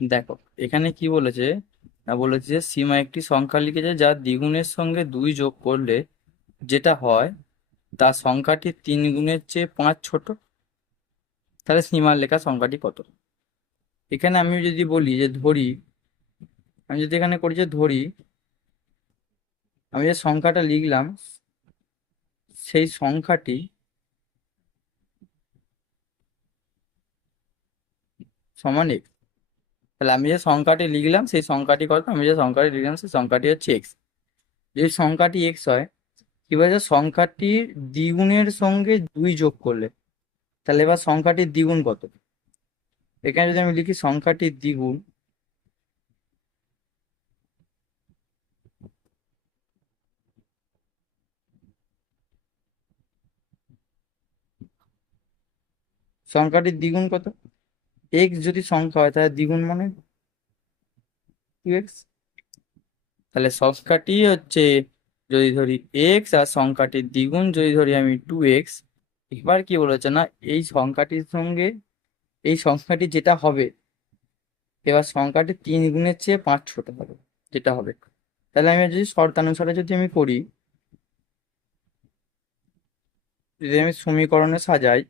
দেখো এখানে কি বলেছে, না বলেছে যে সীমা একটি সংখ্যা লিখেছে যার দ্বিগুণের সঙ্গে 2 যোগ করলে যেটা হয় তা সংখ্যাটি 3 গুণের চেয়ে 5 ছোট। তাহলে সীমার লেখা সংখ্যাটি কত? এখানে আমি যদি বলি যে ধরি, আমি যদি এখানে করি যে ধরি, আমি যে সংখ্যাটা লিখলাম সেই সংখ্যাটি সমান x। তাহলে আমি যে সংখ্যাটি লিখলাম সেই সংখ্যাটি কত, আমি যে সংখ্যাটি লিখলাম সেই সংখ্যাটি হচ্ছে x। যদি সংখ্যাটি x হয়, কি বলছে সংখ্যাটির দ্বিগুণের সঙ্গে 2 যোগ করলে, তাহলে এবার সংখ্যাটির দ্বিগুণ কত? এখানে যদি আমি লিখি সংখ্যাটির দ্বিগুণ, সংখ্যাটির দ্বিগুণ কত? এক্স যদি সংখ্যা হয় তাহলে দ্বিগুণ মানে 2x। তাহলে সংখ্যাটি হচ্ছে, যদি ধরি এক্স আর সংখ্যাটির দ্বিগুণ যদি ধরি আমি 2x, এবার কি বলেছে না এই সংখ্যাটির সঙ্গে এই সংখ্যাটি যেটা হবে, এবার সংখ্যাটি 3 গুণের চেয়ে 5 ছোট হবে যেটা হবে। তাহলে আমি যদি শর্তানুসারে যদি আমি করি, যদি আমি সমীকরণে সাজাই,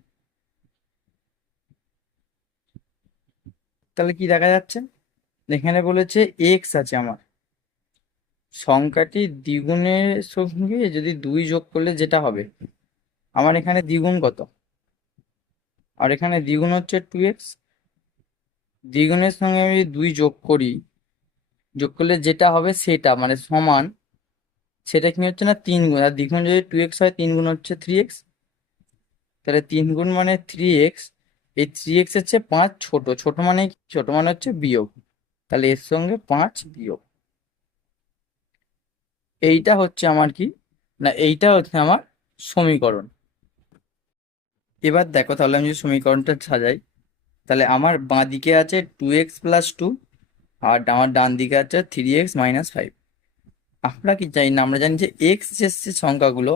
তাহলে কি দেখা যাচ্ছে, এখানে বলেছে এক্স আছে আমার, সংখ্যাটি দ্বিগুণের সঙ্গে যদি 2 যোগ করলে যেটা হবে, আমার এখানে দ্বিগুণ কত, আর এখানে দ্বিগুণ হচ্ছে 2x। দ্বিগুণের সঙ্গে আমি যদি 2 যোগ করি, যোগ করলে যেটা হবে সেটা মানে সমান, সেটা কি হচ্ছে না 3 গুণ, আর দ্বিগুণ যদি 2x হয় 3 গুণ হচ্ছে 3x। তাহলে 3 গুণ মানে 3x, এই 3x হচ্ছে 5 ছোট, ছোট মানে কি? ছোট মানে হচ্ছে বিয়োগ, তাহলে এর সঙ্গে 5 বিয়োগ। এইটা হচ্ছে আমার কি, না এইটা হচ্ছে আমার সমীকরণ। এবার দেখো তাহলে আমি যদি সমীকরণটা সাজাই, তাহলে আমার বাঁ দিকে আছে 2x+2, আর আমার ডান দিকে আছে 3x-5। আমরা কি জানি না, আমরা জানি যে এক্স এর যে সংখ্যাগুলো,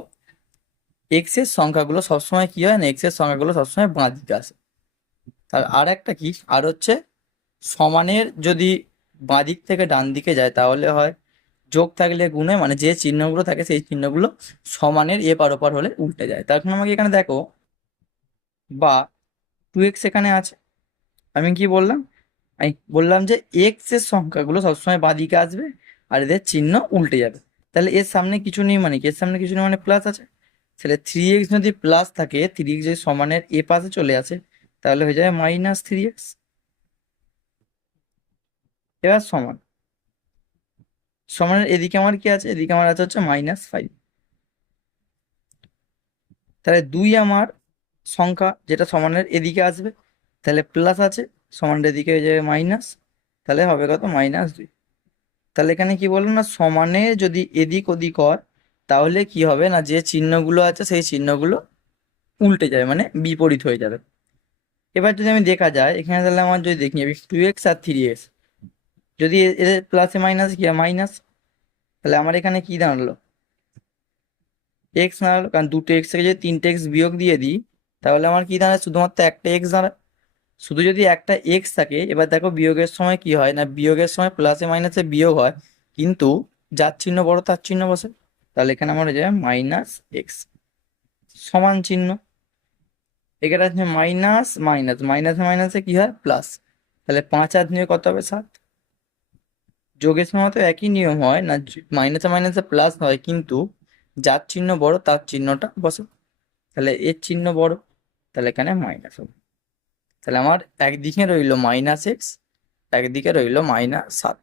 এক্স এর সংখ্যাগুলো সবসময় কি হয় না, এক্স এর সংখ্যাগুলো সবসময় বাঁ দিকে আসে। তার আর একটা কি, আর হচ্ছে সমানের যদি বাঁ দিক থেকে ডান দিকে যায় তাহলে হয় যোগ থাকলে গুণে, মানে যে চিহ্নগুলো থাকে সেই চিহ্নগুলো সমানের এপার ওপার হলে উল্টে যায়। তার কারণ আমাকে এখানে দেখো বা 2x এখানে আছে, আমি কি বললাম, আমি বললাম যে এক্স এর সংখ্যাগুলো সবসময় বাঁদিকে আসবে আর এদের চিহ্ন উল্টে যাবে। তাহলে এর সামনে কিছু নেই মানে কি, এর সামনে কিছু নেই মানে প্লাস আছে। তাহলে 3x যদি প্লাস থাকে, 3x যদি সমানের এ পাশে চলে আসে, তাহলে হয়ে যাবে -3x। এবার সমান, সমানের এদিকে আমার কি আছে, এদিকে আমার আছে হচ্ছে -5। তাহলে 2 আমার সংখ্যা যেটা সমানের এদিকে আসবে, তাহলে প্লাস আছে, সমানের এদিকে হয়ে যাবে মাইনাস, তাহলে হবে কত -2। তাহলে এখানে কি বললাম না, সমানে যদি এদিক ওদিক হয় তাহলে কি হবে না, যে চিহ্নগুলো আছে সেই চিহ্নগুলো উল্টে যাবে মানে বিপরীত হয়ে যাবে। এবার যদি আমি দেখা যায় এখানে, তাহলে আমার যদি দেখি 2x আর 3x, যদি এদের প্লাসে মাইনাস কি মাইনাস, তাহলে আমার এখানে কি দাঁড়ালো, এক্স দাঁড়ালো, কারণ দুটো এক্স থেকে যদি 3টে এক্স বিয়োগ দিয়ে দিই তাহলে আমার কি দাঁড়ায়, শুধুমাত্র একটা এক্স দাঁড়ায়। শুধু যদি একটা এক্স থাকে, এবার দেখো বিয়োগের সময় কি হয় না, বিয়োগের সময় প্লাসে মাইনাসে বিয়োগ হয়, কিন্তু যার চিহ্ন বড় তার চিহ্ন বসে। তাহলে এখানে আমার হয়ে যাবে -x সমান চিহ্ন, এখানে আছে মাইনাস মাইনাস, মাইনাসে মাইনাসে কি হয় প্লাস, তাহলে 5 আর 2 কত হবে 7। যোগের সময় তো একই নিয়ম হয় না, মাইনাসে মাইনাসে প্লাস হয়, কিন্তু যার চিহ্ন বড় তার চিহ্নটা বসে। তাহলে এর চিহ্ন বড়, তাহলে এখানে মাইনাস হবে। তাহলে আমার একদিকে রইলো -x, একদিকে রইলো -7।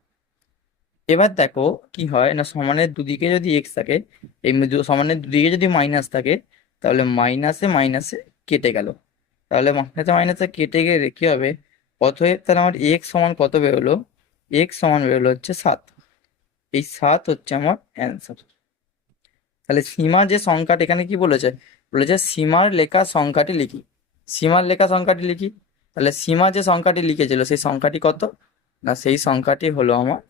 এবার দেখো কি হয় না, সমানের দুদিকে যদি এক্স থাকে, এই সমানের দুদিকে যদি মাইনাস থাকে, তাহলে মাইনাসে মাইনাসে কেটে গেল, তাহলে মাইনাসে মাইনাসে কেটে গেলে কি হবে, অতএব তাহলে আমার এক্স সমান কত বেরোলো, এক্স সমান বেরোলো হচ্ছে 7। এই 7 হচ্ছে আমার অ্যান্সার। তাহলে সীমা যে সংখ্যাটা এখানে কি বলেছে, বলেছে সীমার লেখা সংখ্যাটি লিখি, সীমার লেখা সংখ্যাটি লিখি। তাহলে সীমা যে সংখ্যাটি লিখেছিল সেই সংখ্যাটি কত, না সেই সংখ্যাটি হলো আমার